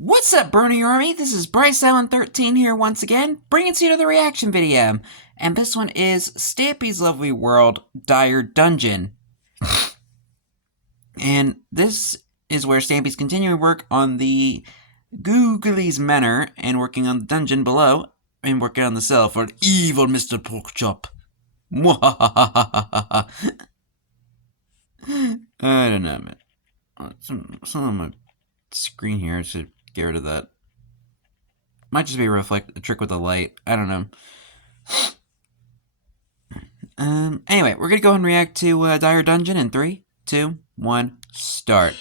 What's up, Bernie Army? This is BryceAllen13 here once again, bringing to you another reaction video. And this one is Stampy's Lovely World Dire Dungeon. And this is where Stampy's continuing work on the Googly's Manor and working on the dungeon below and working on the cell for evil Mr. Porkchop. I don't know, man. Some on my screen here, I should get rid of that. Might just be a trick with the light. I don't know. Anyway, we're gonna go ahead and react to Dire Dungeon in 3, 2, 1, start.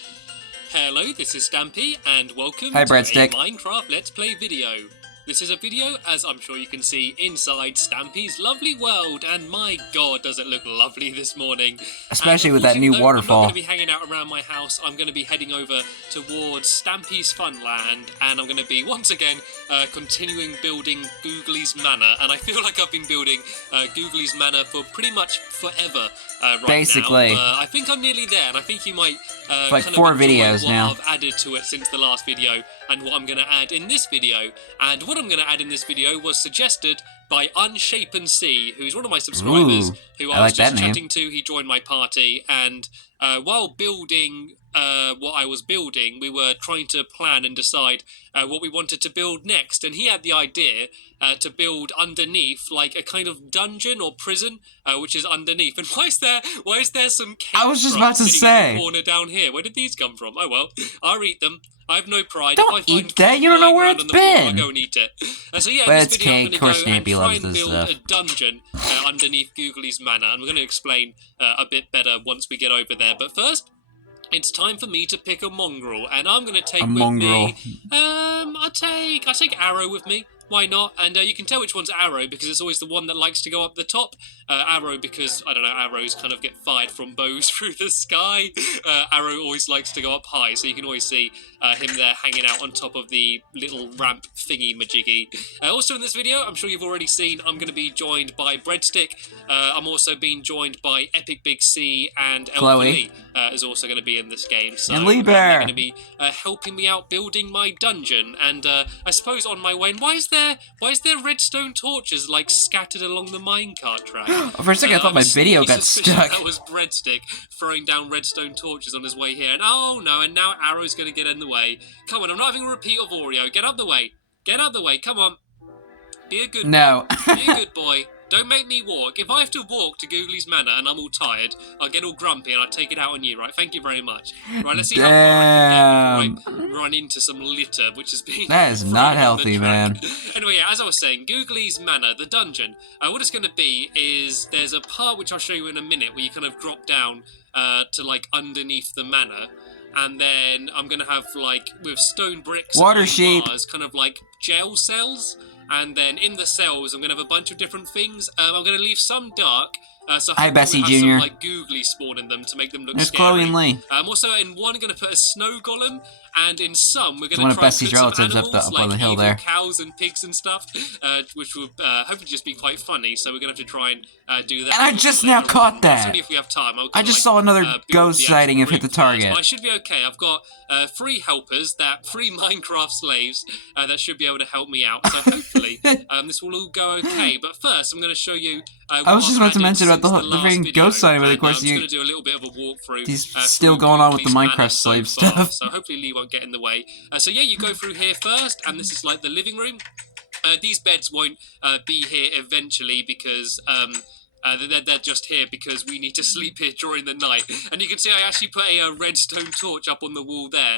Hello, this is Stampy, and welcome Hi, to a Breadstick. Minecraft Let's Play video. This is a video, as I'm sure you can see, inside Stampy's lovely world, and my god, does it look lovely this morning. Especially with that new waterfall. I'm not going to be hanging out around my house. I'm going to be heading over towards Stampy's Funland, and I'm going to be, once again, continuing building Googly's Manor. And I feel like I've been building Googly's Manor for pretty much forever Basically. now. I think I'm nearly there, and I think you might like kind 4 of enjoy videos what now. I've added to it since the last video, and what I'm going to add in this video. And what I'm going to add in this video was suggested by Unshapen C, who's one of my subscribers, who I was just chatting to. He joined my party, and while building what I was building, we were trying to plan and decide what we wanted to build next, and he had the idea to build underneath, like a kind of dungeon or prison, which is underneath. And why is there some cake I was just about to say in the corner down here? Where did these come from? Oh well, I'll eat them. I have no pride. Don't eat that. You don't know where it's been. I'll go and eat it. So yeah, Well, in it's this video I'm cake. going Of to course go and Stampy try loves and this build stuff. a dungeon underneath Googly's Manor, and we're going to explain a bit better once we get over there. But first, it's time for me to pick a mongrel, and I'm going to take me. I take Arrow with me. Why not? And you can tell which one's Arrow because it's always the one that likes to go up the top. Arrow because, I don't know, arrows kind of get fired from bows through the sky. Arrow always likes to go up high, so you can always see him there hanging out on top of the little ramp thingy-majiggy. Also in this video, I'm sure you've already seen, I'm going to be joined by Breadstick. I'm also being joined by Epic Big C, and Chloe is also going to be in this game. So and Lee they're Bear going to be helping me out building my dungeon. And I suppose on my way, and why is there redstone torches like scattered along the minecart track? For a second, I thought my video got stuck. That was Breadstick throwing down redstone torches on his way here. And oh no, and now Arrow's going to get in the way. Come on, I'm not having a repeat of Oreo. Get out the way. Get out the way. Come on. Be a good boy. Be a good boy. Don't make me walk. If I have to walk to Googly's Manor and I'm all tired, I'll get all grumpy and I'll take it out on you, right? Thank you very much. Right, let's see how far I can get before I run into some litter, which is being... That is not healthy, man. Anyway, yeah, as I was saying, Googly's Manor, the dungeon, what it's going to be is there's a part which I'll show you in a minute where you kind of drop down to, like, underneath the manor. And then I'm going to have, like, with stone bricks water and sheep bars, kind of like jail cells. And then in the cells, I'm going to have a bunch of different things. I'm going to leave some dark. So Hi, Bessie have Jr. some, like, googly spawn in them to make them look There's scary. Chloe and Lee. Also, in one, I'm going to put a snow golem, and in some, we're going one to of try Bessie's and put some relatives animals, up like on the hill evil there. cows and pigs and stuff, which will hopefully just be quite funny. So we're going to have to try and do that. And I just now caught That's that. only if we have time. I just saw another ghost sighting and hit the target. But I should be okay. I've got 3 helpers, 3 Minecraft slaves that should be able to help me out. So hopefully this will all go okay. But first, I'm going to show you. I was just about to mention about the freaking ghost sighting, but of course I'm just going to do a little bit of a walkthrough. He's still going on with the Minecraft slave stuff. So hopefully Lee won't get in the way. So yeah, you go through here first, and this is like the living room. These beds won't be here eventually because they're just here because we need to sleep here during the night. And you can see I actually put a redstone torch up on the wall there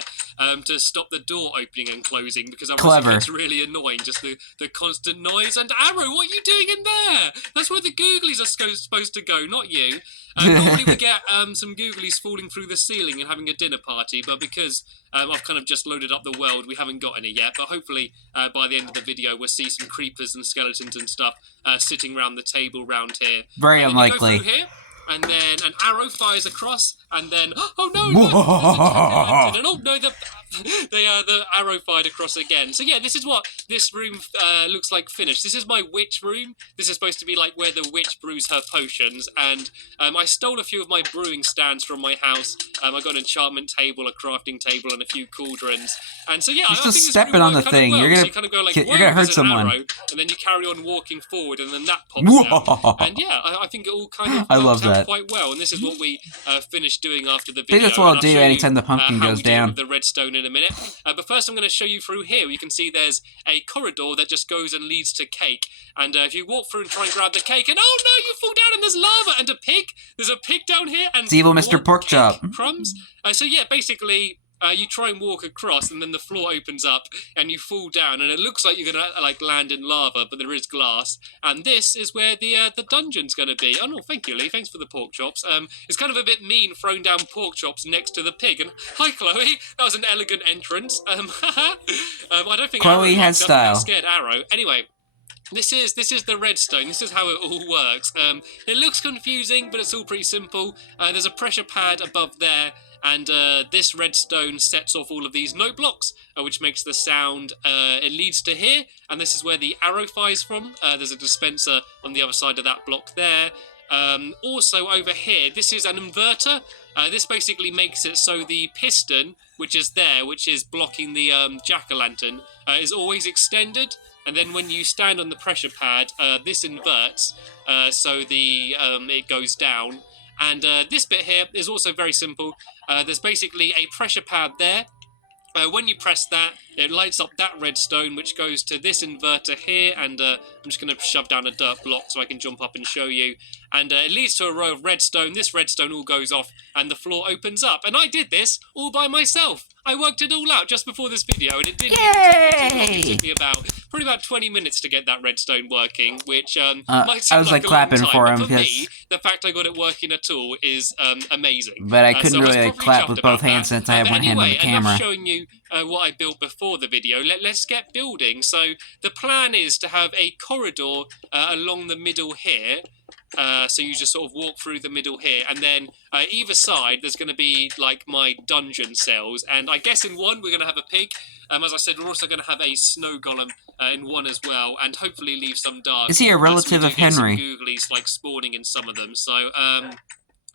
to stop the door opening and closing because otherwise it's really annoying, just the constant noise. And Arrow, what are you doing in there? That's where the googlies are supposed to go, not you. Normally we get some googlies falling through the ceiling and having a dinner party, but because I've kind of just loaded up the world, we haven't got any yet. But hopefully by the end of the video we'll see some creepers and skeletons and stuff sitting around the table round here. Very unlikely. Go through here, and then an arrow fires across, and then oh no! And oh no, the arrow fired across again. So yeah, this is what this room looks like finished. This is my witch room. This is supposed to be like where the witch brews her potions, and I stole a few of my brewing stands from my house. I got an enchantment table, a crafting table, and a few cauldrons. And so yeah, I think this stepping room on the worked thing. well. You're So gonna, you kind of go like, you're gonna hurt someone. arrow, and then you carry on walking forward, and then that pops down. And yeah, I think it all kind of I love worked out that. quite well. And this is what we finished doing after the I video. think that's what I'll do show anytime you, the pumpkin how goes we did down. with the redstone in a minute. But first I'm going to show you through here. You can see there's a corridor that just goes and leads to cake. And if you walk through and try and grab the cake, and oh no, you fall down and there's lava and a pig. There's a pig down here and it's evil Mr. Porkchop. Crumbs. So yeah, basically you try and walk across, and then the floor opens up, and you fall down, and it looks like you're gonna like land in lava, but there is glass. And this is where the dungeon's gonna be. Oh no, thank you, Lee. Thanks for the pork chops. It's kind of a bit mean throwing down pork chops next to the pig. And hi, Chloe. That was an elegant entrance. I don't think Chloe Arrow has liked style. that. Scared Arrow. Anyway. This is the redstone. This is how it all works. It looks confusing, but it's all pretty simple. There's a pressure pad above there, and this redstone sets off all of these note blocks, which makes the sound. It leads to here, and this is where the arrow fires from. There's a dispenser on the other side of that block there. Also over here, this is an inverter. This basically makes it so the piston, which is there, which is blocking the jack-o'-lantern, is always extended. And then when you stand on the pressure pad, this inverts, so it goes down. And this bit here is also very simple. There's basically a pressure pad there. When you press that, it lights up that redstone, which goes to this inverter here, and I'm just going to shove down a dirt block so I can jump up and show you. And it leads to a row of redstone. This redstone all goes off, and the floor opens up. And I did this all by myself. I worked it all out just before this video, and it didn't even take me too long. It took me probably about 20 minutes to get that redstone working, which might sound I was like a clapping long time, for but him for me, because, the fact I got it working at all is amazing. but I couldn't so really was clap chuffed with about both hands that. since I have But one hand on anyway, the camera. enough showing you what I built before the video. Let's get building. So the plan is to have a corridor along the middle here. So you just sort of walk through the middle here, and then either side there's going to be like my dungeon cells, and I guess in one we're going to have a pig. As I said, we're also going to have a snow golem in one as well, and hopefully leave some dark. Is he a relative of Henry? Some googlies like spawning in some of them, so I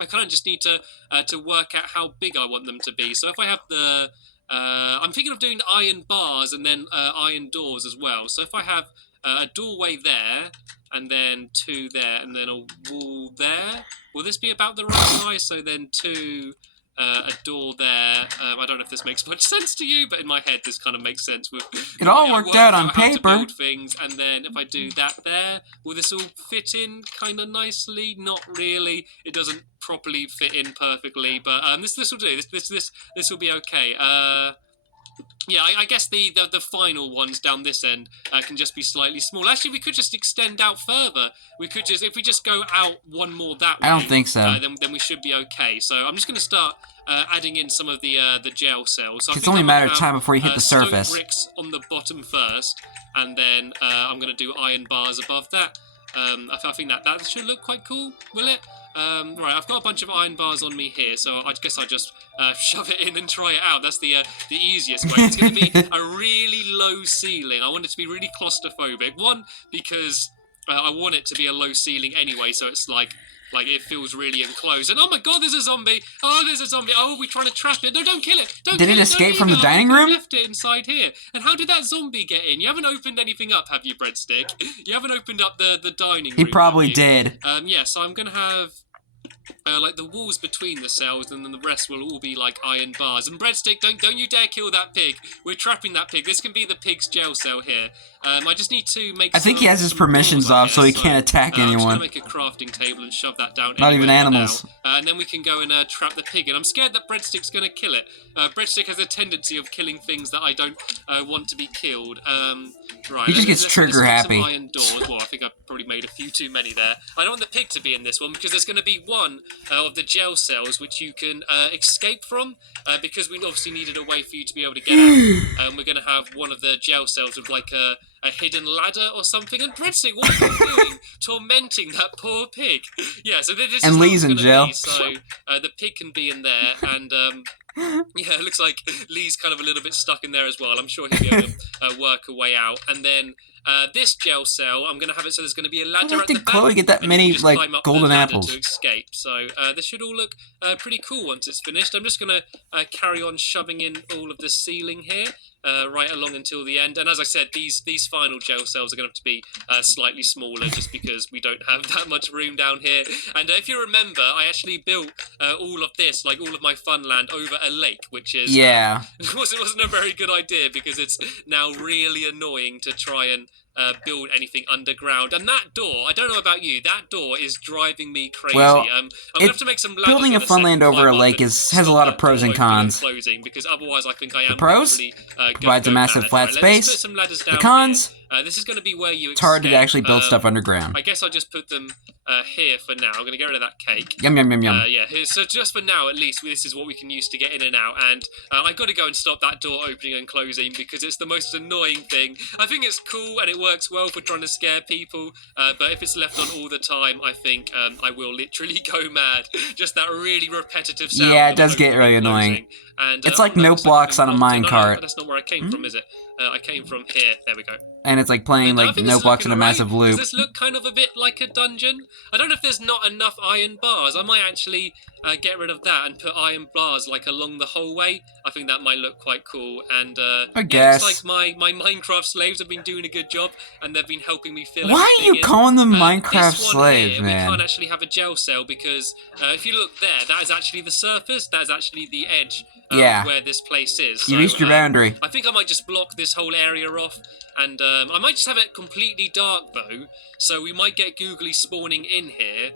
kind of just need to work out how big I want them to be. So if I have the I'm thinking of doing iron bars and then iron doors as well. So if I have a doorway there, and then 2 there, and then a wall there, will this be about the right size? So then 2, a door there. I don't know if this makes much sense to you, but in my head this kind of makes sense. It all worked out on how to paper. build things, and then if I do that there, will this all fit in kind of nicely? Not really. It doesn't properly fit in perfectly, but this will do. This will be okay. Yeah, I guess the final ones down this end can just be slightly small. Actually, we could just extend out further. We could just, if we just go out one more that way. I don't think so. Then we should be okay. So I'm just going to start adding in some of the jail cells. So It's only a matter of time before you hit the stone surface. bricks on the bottom first, and then I'm going to do iron bars above that. I think that should look quite cool, will it? Right, I've got a bunch of iron bars on me here, so I guess I'll just shove it in and try it out. That's the easiest way. It's going to be a really low ceiling. I want it to be really claustrophobic. One, because I want it to be a low ceiling anyway, so it's like it feels really enclosed. And oh my god, there's a zombie! Oh, there's a zombie! Oh, we're trying to trap it! No, don't kill it! Don't Did kill it it! escape Don't from the leave it. dining I room? left it inside here. And how did that zombie get in? You haven't opened anything up, have you, Breadstick? You haven't opened up the dining room. He probably have you? did. Yeah, so I'm gonna have like the walls between the cells, and then the rest will all be like iron bars. And Breadstick, don't you dare kill that pig. We're trapping that pig. This can be the pig's jail cell here. I just need to make. I think he has his permissions off, so he can't attack I'm just anyone. gonna make a crafting table and shove that down. Not even anywhere animals. now. And then we can go and trap the pig. And I'm scared that Breadstick's gonna kill it. Breadstick has a tendency of killing things that I don't want to be killed. Right. He just gets let's trigger make happy. Some iron doors. Well, I think I've probably made a few too many there. I don't want the pig to be in this one because there's going to be one of the jail cells which you can escape from because we obviously needed a way for you to be able to get out. We're going to have one of the jail cells with like a hidden ladder or something. And Breadstick, what are you doing? Tormenting that poor pig. Yeah, so this And is Lee's in jail. so the pig can be in there, and Yeah, it looks like Lee's kind of a little bit stuck in there as well. I'm sure he'll be able to work a way out. And then this jail cell, I'm going to have it so there's going to be a ladder How at the did back. Chloe get that and you can many, just like, climb up golden the ladder apples? to escape. So this should all look pretty cool once it's finished. I'm just going to carry on shoving in all of the ceiling here. Right along until the end, and as I said, these final jail cells are going to have to be slightly smaller, just because we don't have that much room down here. And if you remember, I actually built all of this, like all of my fun land, over a lake, which is it wasn't a very good idea, because it's now really annoying to try and build anything underground. And that door, I don't know about you, that door is driving me crazy. Well, I'm going to have to make some ladders. Building a fun land over a lake has a lot of pros and cons. Closing, because otherwise I think I am The pros? Provides a massive flat space. Let's put some ladders down the cons? Here. This is going to be where you It's hard to actually build stuff underground. I guess I'll just put them here for now. I'm going to get rid of that cake. Yum, yum, yum, yum. Yeah, so just for now, at least, this is what we can use to get in and out. And I've got to go and stop that door opening and closing, because it's the most annoying thing. I think it's cool and it works well for trying to scare people. But if it's left on all the time, I think I will literally go mad. Just that really repetitive sound. Yeah, it does get really annoying. And, it's like note blocks on a minecart. No, that's not where I came from, is it? I came from here. There we go. And it's like playing like note blocks in a massive loop. Does this look kind of a bit like a dungeon? I don't know if there's not enough iron bars. I might actually get rid of that and put iron bars like along the whole way. I think that might look quite cool. And I guess. Yeah, it's like my Minecraft slaves have been doing a good job, and they've been helping me fill. Why are you calling them Minecraft slaves, here, man? We can't actually have a jail cell, because if you look there, that is actually the surface. That is actually the edge. Where this place is. So, you reached your boundary. I think I might just block this whole area off, and I might just have it completely dark though, so we might get googly spawning in here,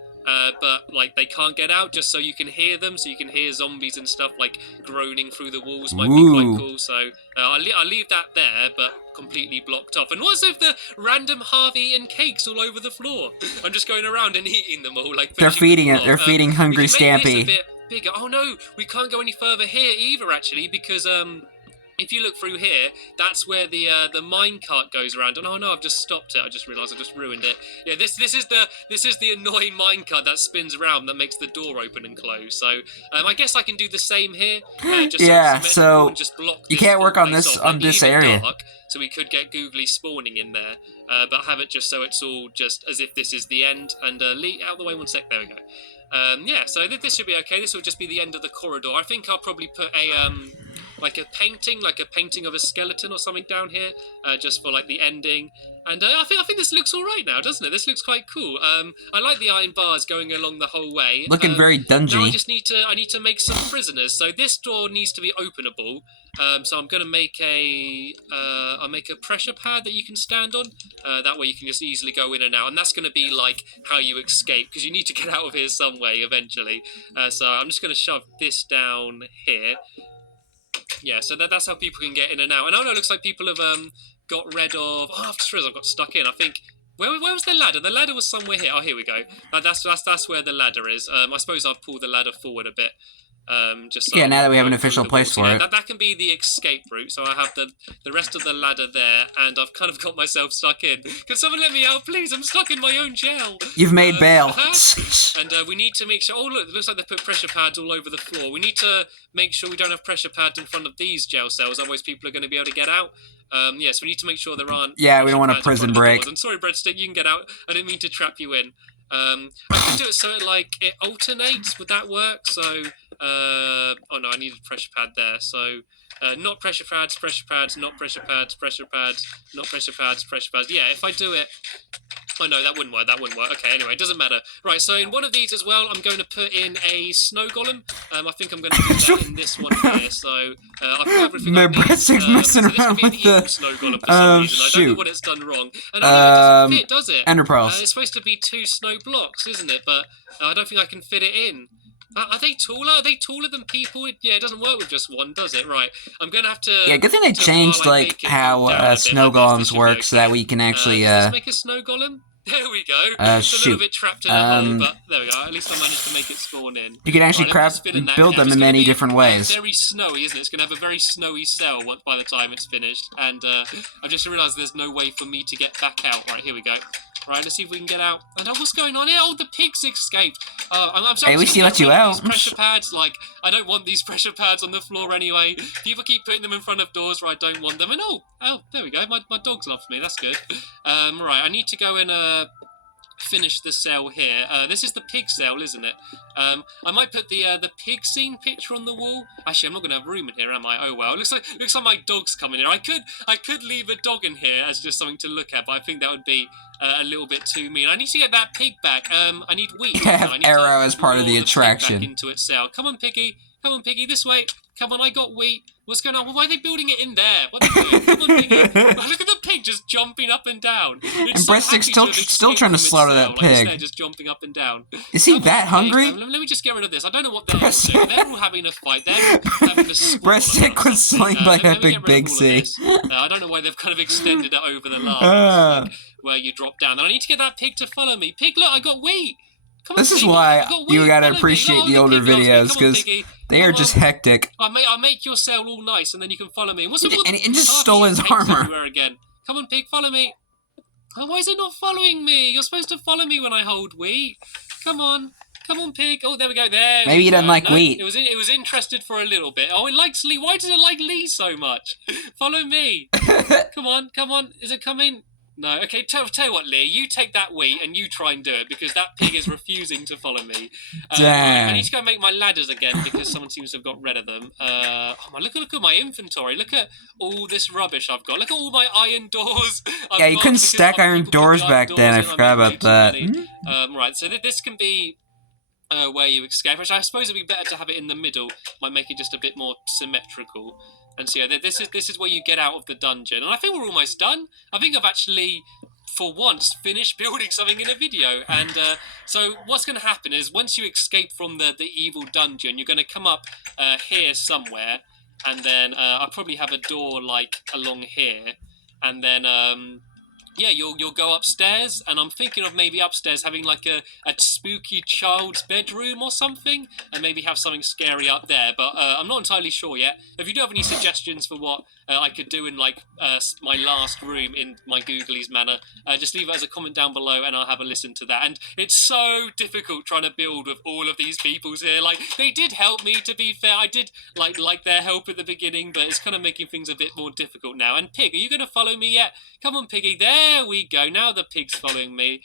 but like they can't get out, just so you can hear them, so you can hear zombies and stuff like groaning through the walls. Might be quite cool. So I'll leave that there, but completely blocked off. And what's with the random half-eaten cakes all over the floor? I'm just going around and eating them all. Like they're feeding it. They're feeding hungry Stampy. Bigger. Oh no, we can't go any further here either, actually, because if you look through here, that's where the minecart goes around. And oh no, I've just stopped it. I just realised I just ruined it. Yeah, this is the annoying minecart that spins around that makes the door open and close. So I guess I can do the same here. Just so just block you can't work on this area. Dark, so we could get googly spawning in there, but have it just so it's all just as if this is the end. And Lee, out of the way 1 sec. There we go. Yeah, so this should be okay. This will just be the end of the corridor. I think I'll probably put a like a painting of a skeleton or something down here, just for like the ending. And I think this looks all right now, doesn't it? This looks quite cool. I like the iron bars going along the whole way. Looking very dungeony. Now I need to make some prisoners. So this door needs to be openable. So I'm going to make I'll make a pressure pad that you can stand on. That way you can just easily go in and out. And that's going to be like how you escape, because you need to get out of here some way eventually. So I'm just going to shove this down here. Yeah, so that's how people can get in and out. And oh no, it looks like people have got rid of... Oh, I've just realised I've got stuck in. I think... Where was the ladder? The ladder was somewhere here. Oh, here we go. That's where the ladder is. I suppose I'll pull the ladder forward a bit. Just so now that we have an official place for it. That can be the escape route. So I have the rest of the ladder there, and I've kind of got myself stuck in. Can someone let me out, please? I'm stuck in my own jail. You've made bail. And we need to make sure... Oh, look, it looks like they put pressure pads all over the floor. We need to make sure we don't have pressure pads in front of these jail cells, otherwise people are going to be able to get out. Yes, we need to make sure there aren't... Yeah, we don't want a prison break. I'm sorry, Breadstick, you can get out. I didn't mean to trap you in. I could do it so it alternates. Would that work? So... oh no, I needed a pressure pad there. So... not pressure pads, not pressure pads, not pressure pads. Yeah, if I do it... Oh no, that wouldn't work. Okay, anyway, it doesn't matter. Right, so in one of these as well, I'm going to put in a snow golem. I think I'm going to do that in this one here. So I've got everything I need. Breadstick's messing around with the snow golem for some reason. I don't know what it's done wrong. And it doesn't fit, does it? Ender pearls. It's supposed to be 2 snow blocks, isn't it? But I don't think I can fit it in. Are they taller? Are they taller than people? Yeah, it doesn't work with just one, does it? Right. I'm going to have to... Yeah, good thing they changed, like, how snow golems work so that we can actually... Let's make a snow golem. There we go. It's a little bit trapped in a hole, but there we go. At least I managed to make it spawn in. You can actually build them in many different ways. Very snowy, isn't it? It's going to have a very snowy cell by the time it's finished. And I've just realised there's no way for me to get back out. Right, here we go. Right, let's see if we can get out. And what's going on here? Oh, the pigs escaped. I'm Hey, we see let you out. These pressure pads, like, I don't want these pressure pads on the floor anyway. People keep putting them in front of doors where I don't want them. And oh, there we go. My dogs love me. That's good. Right, I need to go and finish the cell here. This is the pig cell, isn't it? I might put the pig scene picture on the wall. Actually, I'm not going to have room in here, am I? Oh well. It looks like my dog's coming here. I could leave a dog in here as just something to look at, but I think that would be a little bit too mean. I need to get that pig back. I need wheat. Have Arrow as part of the attraction. Back into its cell. Come on, piggy. Come on, piggy. This way. Come on, I got wheat. What's going on? Well, why are they building it in there? What are they doing? Come on, piggy. Look at the pig just jumping up and down. And Breaststick's still trying to slaughter that pig. Like, just jumping up and down. Is he that hungry? Let me just get rid of this. I don't know what they're doing. They're all having a fight. They're all having a Breaststick was slain by Epic Big C. I don't know why they've kind of extended it over the lava, like, where you drop down. And I need to get that pig to follow me. Pig, look, I got wheat. This is why you gotta appreciate the older videos, because they are just hectic. I'll make your cell all nice, and then you can follow me. And just stole his armor. Again. Come on, pig, follow me. Oh, why is it not following me? You're supposed to follow me when I hold wheat. Come on, pig. Oh, there we go. There. Maybe you doesn't like wheat. It was interested for a little bit. Oh, it likes Lee. Why does it like Lee so much? Follow me. Come on. Is it coming? No, okay, tell you what, Lee, you take that wheat and you try and do it, because that pig is refusing to follow me. Damn. I need to go make my ladders again, because someone seems to have got rid of them. Look at my inventory. Look at all this rubbish I've got. Look at all my iron doors. Yeah, you couldn't stack iron doors back then. I forgot about that. Right, so this can be where you escape, which I suppose it'd be better to have it in the middle. Might make it just a bit more symmetrical. And so yeah, this is where you get out of the dungeon. And I think we're almost done. I think I've actually, for once, finished building something in a video. And so what's going to happen is, once you escape from the evil dungeon, you're going to come up here somewhere. And then I'll probably have a door, like, along here. And then yeah, you'll go upstairs, and I'm thinking of maybe upstairs having like a spooky child's bedroom or something, and maybe have something scary up there, but I'm not entirely sure yet. If you do have any suggestions for what I could do in like my last room in my Googlies manner, just leave it as a comment down below and I'll have a listen to that. And it's so difficult trying to build with all of these peoples here. Like, they did help me, to be fair. I did like their help at the beginning, but it's kind of making things a bit more difficult now. And Pig, are you going to follow me yet? Come on, Piggy. There we go. Now the pig's following me.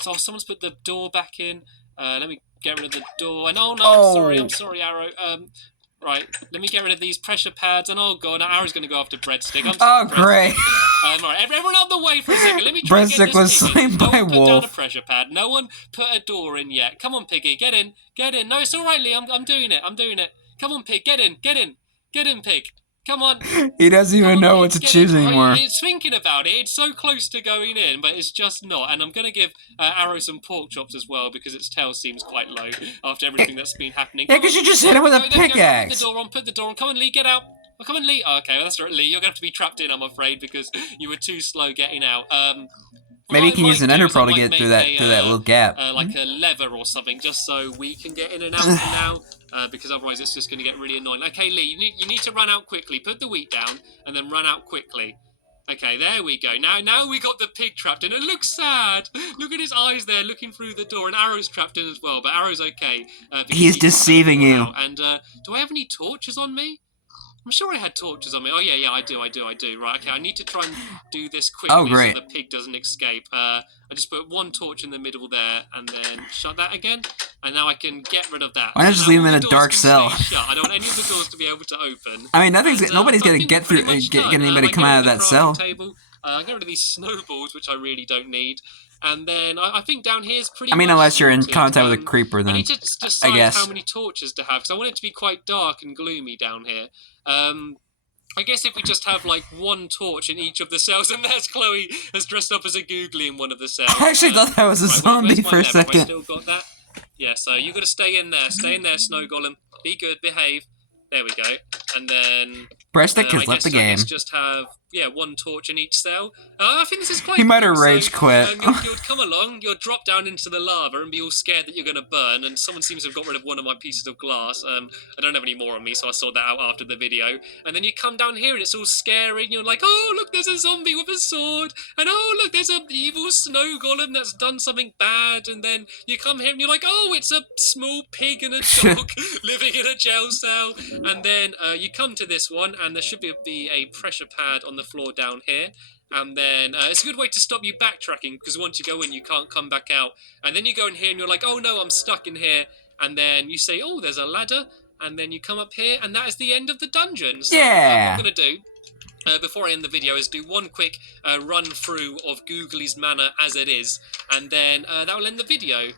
So someone's put the door back in. Let me get rid of the door. And oh no, I'm sorry, Arrow. Right, let me get rid of these pressure pads. And oh god, now Arrow's going to go after Breadstick. I'm sorry, great. Right, everyone out the way for a second. Let me try and get Breadstick was this pig slain in. by No one put wolf. down a pressure pad. No one put a door in yet. Come on, Piggy, get in. Get in. No, it's all right, Lee. I'm doing it. I'm doing it. Come on, Pig, get in. Get in. Get in, Pig. Come on. He doesn't even know what to choose anymore. It's thinking about it. It's so close to going in, but it's just not. And I'm going to give Arrow some pork chops as well, because its tail seems quite low after everything that's been happening. Yeah, because you just hit him with a pickaxe. Put the door on. Come on, Lee, get out. Oh, come on, Lee. Oh, okay, well, that's right, Lee. You're going to have to be trapped in, I'm afraid, because you were too slow getting out. Maybe you can use an ender pearl to get through that little gap. Like a lever or something, just so we can get in and out now. Because otherwise it's just going to get really annoying. Okay, Lee, you need to run out quickly. Put the wheat down and then run out quickly. Okay, there we go. Now we got the pig trapped in. It looks sad. Look at his eyes there looking through the door. And Arrow's trapped in as well, but Arrow's okay. He's deceiving you. And do I have any torches on me? I'm sure I had torches on me. Oh, yeah, I do. Right, okay, I need to try and do this quickly so the pig doesn't escape. I just put one torch in the middle there and then shut that again. And now I can get rid of that. Why not just leave him in a dark cell? I don't want any of the doors to be able to open. I mean, nobody's going to get through, get anybody come out of that cell. I get rid of these snowballs, which I really don't need. And then I think down here is pretty much unless you're in sorted. contact with a creeper, then I need to decide how many torches to have, because I want it to be quite dark and gloomy down here. I guess if we just have like one torch in each of the cells, and there's Chloe has dressed up as a googly in one of the cells. I actually thought that was a zombie for a second. Have I still got that? Yeah, so you got to stay in there. Stay in there, Snow Golem. Be good, behave. There we go. and then Breaststick has I left guess the I game. guess just have one torch in each cell. I think this is quite. He might have cool. rage quit. You'll come along, you'll drop down into the lava and be all scared that you're going to burn. And someone seems to have got rid of one of my pieces of glass. I don't have any more on me, so I sorted that out after the video. And then you come down here and it's all scary. And you're like, oh look, there's a zombie with a sword. And oh look, there's an evil snow golem that's done something bad. And then you come here and you're like, oh, it's a small pig and a dog living in a jail cell. And then you come to this one, and there should be a pressure pad on the floor down here. And then it's a good way to stop you backtracking, because once you go in, you can't come back out. And then you go in here and you're like, oh no, I'm stuck in here. And then you say, oh, there's a ladder. And then you come up here, and that is the end of the dungeon. So what I'm going to do, before I end the video, is do one quick run through of Googly's Manor as it is. And then that will end the video.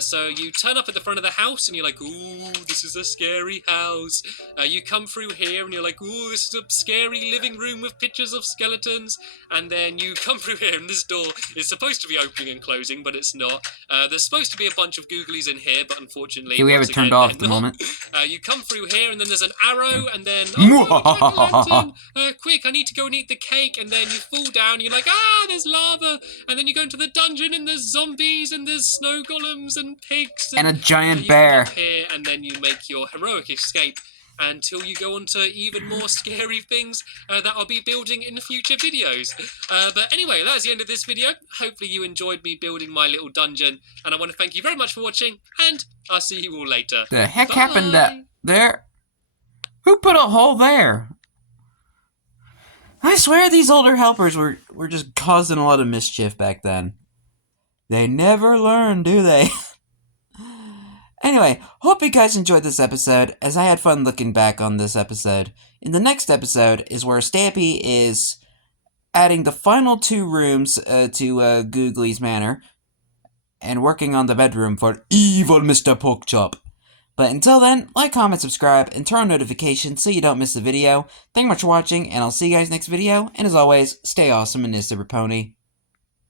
So you turn up at the front of the house and you're like, ooh, this is a scary house. You come through here and you're like, ooh, this is a scary living room with pictures of skeletons. And then you come through here and this door is supposed to be opening and closing, but it's not. There's supposed to be a bunch of Googlies in here, but unfortunately, we have it turned off at the moment. You come through here and then there's an arrow, and then, oh, jack-o'-lantern, quick, I need to go and eat the cake. And then you fall down and you're like, ah, there's lava. And then you go into the dungeon and there's zombies and there's snow golems and pigs and a giant bear here, and then you make your heroic escape until you go on to even more scary things that I'll be building in future videos. But anyway, that's the end of this video. Hopefully you enjoyed me building my little dungeon, and I want to thank you very much for watching, and I'll see you all later. The heck Bye. happened there? Who put a hole there? I swear these older helpers were just causing a lot of mischief back then. They never learn, do they? Anyway, hope you guys enjoyed this episode, as I had fun looking back on this episode. In the next episode is where Stampy is adding the final 2 rooms to Googly's Manor, and working on the bedroom for evil Mr. Porkchop. But until then, like, comment, subscribe, and turn on notifications so you don't miss the video. Thank you much for watching, and I'll see you guys next video, and as always, stay awesome and Mr. Pony.